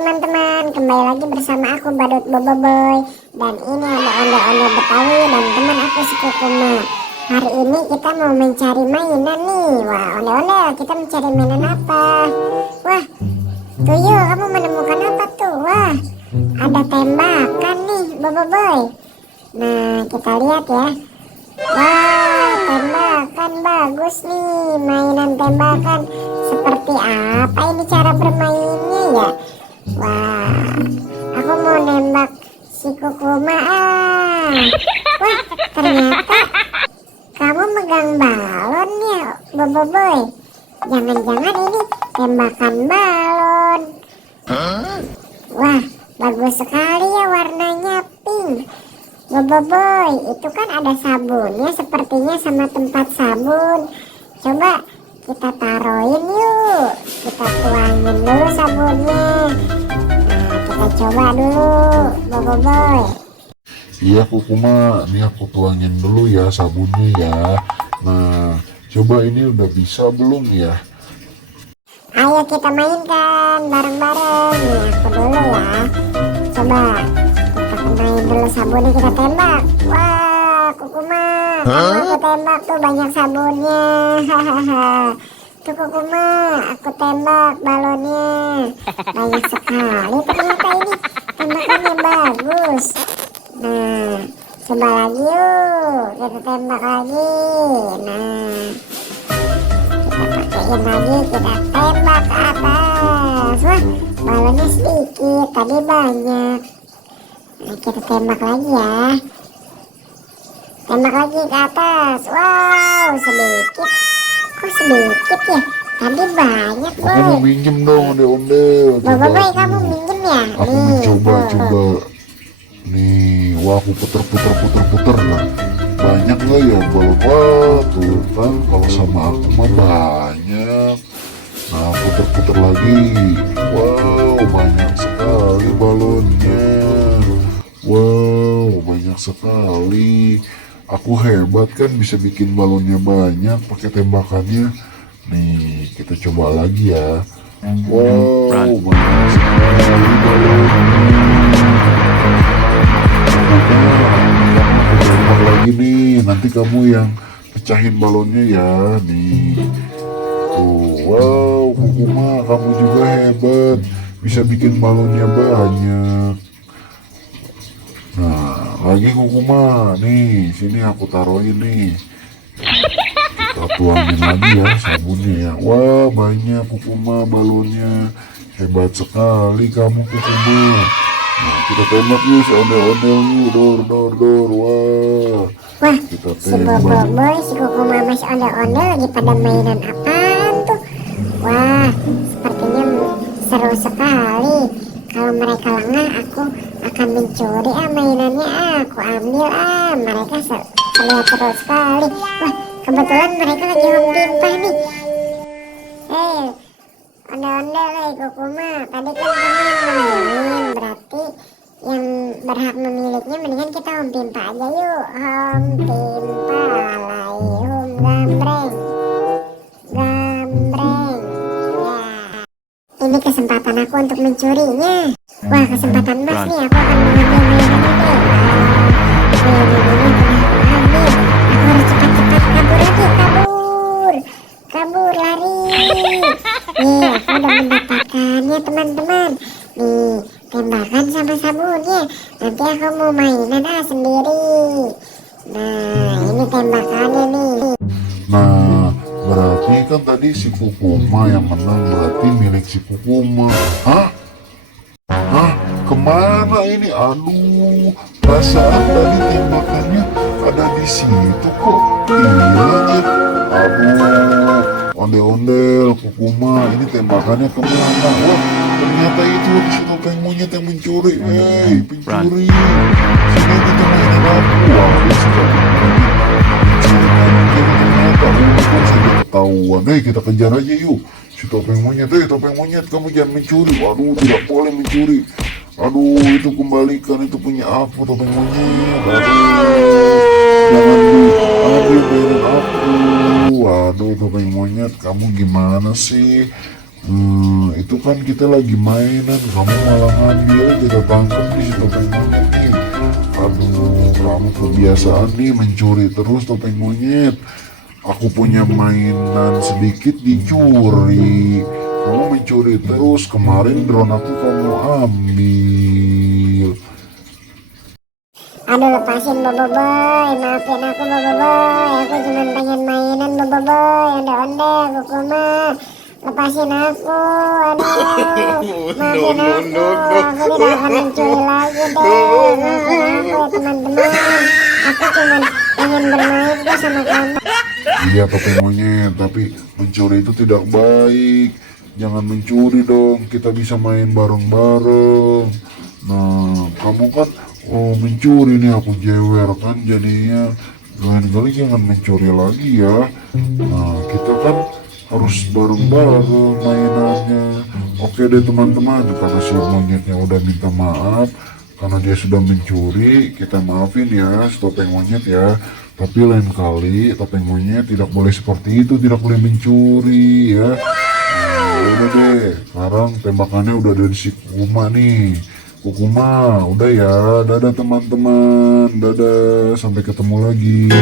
teman-teman, kembali lagi bersama aku Badut Boboiboy. Dan ini ada ondel-ondel Betawi dan teman aku si Kukuma. Hari ini kita mau mencari mainan nih. Wah, ondel-ondel, kita mencari mainan apa? Wah, Tuyul, kamu menemukan apa tuh? Wah, ada tembakan nih Boboiboy. Nah, kita lihat ya. Wah, tembakan bagus nih, mainan tembakan. Seperti apa ini cara bermainnya ya? Wah, aku mau nembak si Kukuma. Wah, ternyata kamu megang balon ya, Boboiboy. Jangan-jangan ini tembakan balon. Wah, bagus sekali ya, warnanya pink. Boboiboy, itu kan ada sabunnya sepertinya sama tempat sabun. Coba kita taruhin yuk. Kita tuangin dulu sabunnya. Nah, kita coba dulu, Boboiboy. Iya Kukuma, ini aku tuangin dulu ya sabunnya ya. Nah, coba ini udah bisa belum ya? Ayo kita mainkan bareng-bareng. Nih aku dulu ya. Coba kita kenain dulu sabunnya, kita tembak. Wah, Kukuma, kamu aku tembak tuh banyak sabunnya. Hahaha. Tuh Kukuma, aku tembak balonnya. Banyak sekali ternyata ini tembakannya bagus. Nah, coba lagi yuk, kita tembak lagi. Nah, kita pakein lagi, kita tembak ke atas. Wah, balonnya sedikit, tadi banyak. Nah, kita tembak lagi ya. Tembak lagi ke atas. Wow, sedikit. Kok sedikit ya? Tadi banyak, Aku mau Boy. minjem dong ondel-ondel. Boboiboy, kamu minjem ya? Aku Nih, mencoba tuh. coba. Nih, wah aku puter lah. Banyak nggak ya balon? Wah, tuh kan kalau sama aku mah banyak. Nah, puter lagi. Wow, banyak sekali balonnya. Wow, banyak sekali. Aku hebat kan bisa bikin balonnya banyak pakai tembakannya. Nih, kita coba lagi ya. Wow, banyak sekali balonnya. Aku tembak lagi nih, nanti kamu yang pecahin balonnya ya. Nih, tuh, wow, Kukuma, kamu juga hebat, bisa bikin balonnya banyak. Nah, lagi Kukuma, nih, sini aku taruhin nih. Kita tuangin lagi ya sabunnya ya. Wah, banyak Kukuma balonnya, hebat sekali kamu Kukuma. Nah, kita tembak yuk si ondel-ondel yuk, dor. Wah, Wah, kita si tembak. Boboiboy, si Kukuma, masih ondel-ondel lagi pada mainan apaan tuh? Wah, sepertinya seru sekali. Kalau mereka lengah, aku akan mencuri mainannya. Aku ambil mereka seru sekali. Wah, kebetulan mereka lagi home pimpah nih. Hei, ondel-ondel, Kukuma, tadi kan kamu yang mainin, berarti yang berhak memilikinya mendingan kita home pimpah aja yuk. Home pimpah, home gambreng. Ya, ini kesempatan aku untuk mencurinya. Wah, kesempatan emas nih, aku akan mengambil mainan ini. Aku harus cepat-cepat kabur lagi, kabur lari. Nih, aku udah mendapatkannya teman-teman. Nih, tembakan sama sabunnya. Nanti aku mau mainan sendiri. Nah, ini tembakannya nih. Nah, berarti kan tadi si Kukuma yang menang, berarti milik si Kukuma. Hah? Kemana ini? Aduh, perasaan tadi tembakannya ada di situ kok hilang ya. Aduh, ondel-ondel Kukuma, ini tembakannya kemana? Wah, ternyata itu si topeng monyet yang mencuri. Hei, pencuri, sini kita mainin aku. Wah, dia sudah mencuri kita ternyata. Untung saja ketahuan. Hei, kita kejar aja yuk. Si topeng monyet, topeng monyet, kamu jangan mencuri. Waduh, tidak boleh mencuri. Aduh, itu kembalikan, itu punya aku topeng monyet. Aduh, jangan diambil mainan aku. Waduh, topeng monyet, kamu gimana sih? Itu kan kita lagi mainan, kamu malah ngambil, kita tangkap nih si topeng monyet nih. Aduh, kamu kebiasaan nih mencuri terus topeng monyet. Aku punya mainan sedikit dicuri. Kamu mencuri terus, kemarin drone aku kamu ambil. Aduh, lepasin Bobo Boy, maafin aku Bobo Boy, aku cuma pengen mainan Bobo Boy, ondel-ondel Kukuma, lepasin aku, aduh, maafin aku tidak akan mencuri lagi deh, maafin aku ya teman-teman, aku cuma pengen bermain kok sama kamu. Iya topeng monyet, tapi mencuri itu tidak baik. Jangan mencuri dong, kita bisa main bareng-bareng. Nah, kamu kan mencuri nih, aku jewer kan jadinya. Lain kali jangan mencuri lagi ya. Nah, kita kan harus bareng-bareng mainannya. Oke deh teman-teman, karena si monyetnya udah minta maaf karena dia sudah mencuri, kita maafin ya si topeng monyet ya. Tapi lain kali topeng monyet tidak boleh seperti itu, tidak boleh mencuri ya. Nah, udah deh, sekarang tembakannya udah dari si Kukuma nih. Kukuma, udah ya, dadah teman-teman, dadah, sampai ketemu lagi.